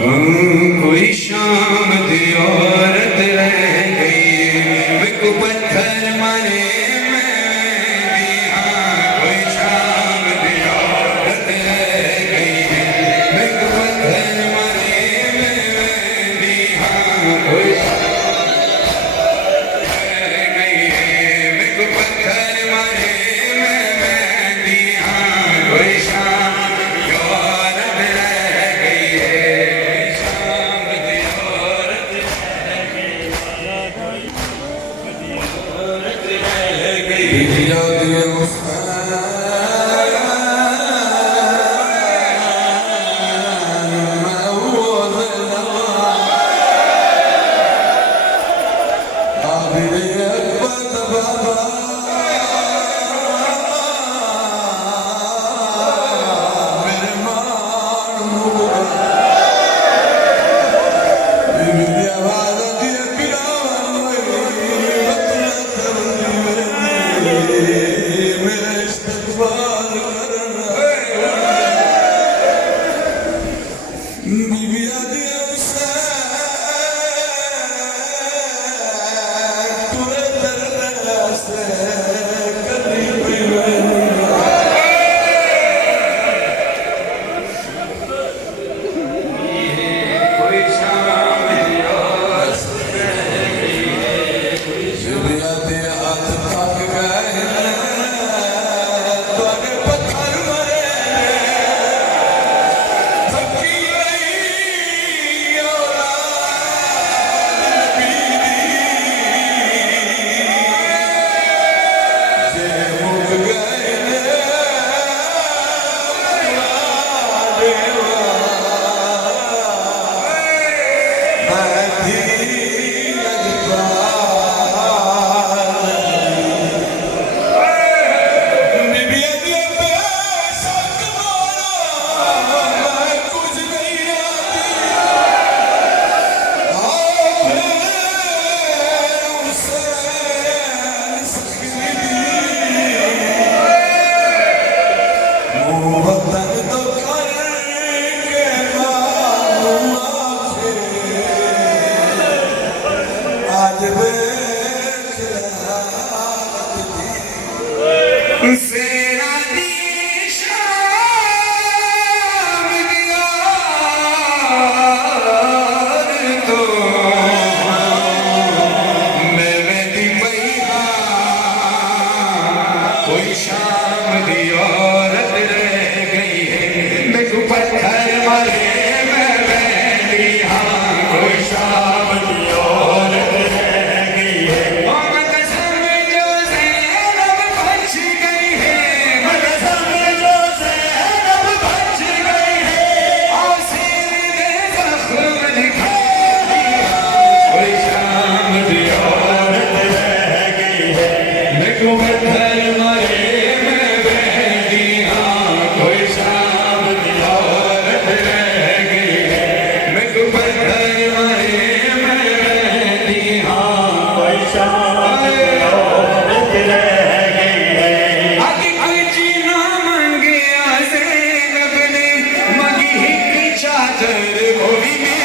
कोई शाम दी औरत रह गई मैं को पत्थर मारे मैं हाँ कोई शाम दी औरत रह गई मैं को पत्थर मारे मैं हाँ कोई रह गई मैं को पत्थर मारे मैं हाँ कोई शाम दी औरत रह गई है शाम दी औरत रह गई याद कोई शाम दी औरत रह गई है मैं को पत्थर मारे मैं बैठी हाँ कोई शाम दी औरत रह गई है कसम जो ज़ैनब बच गई है कसम जो ज़ैनब बच गई है आसिर ने ज़ख्म दिखा दिया कोई शाम दी औरत रह गई है मैं को पत्थर चादर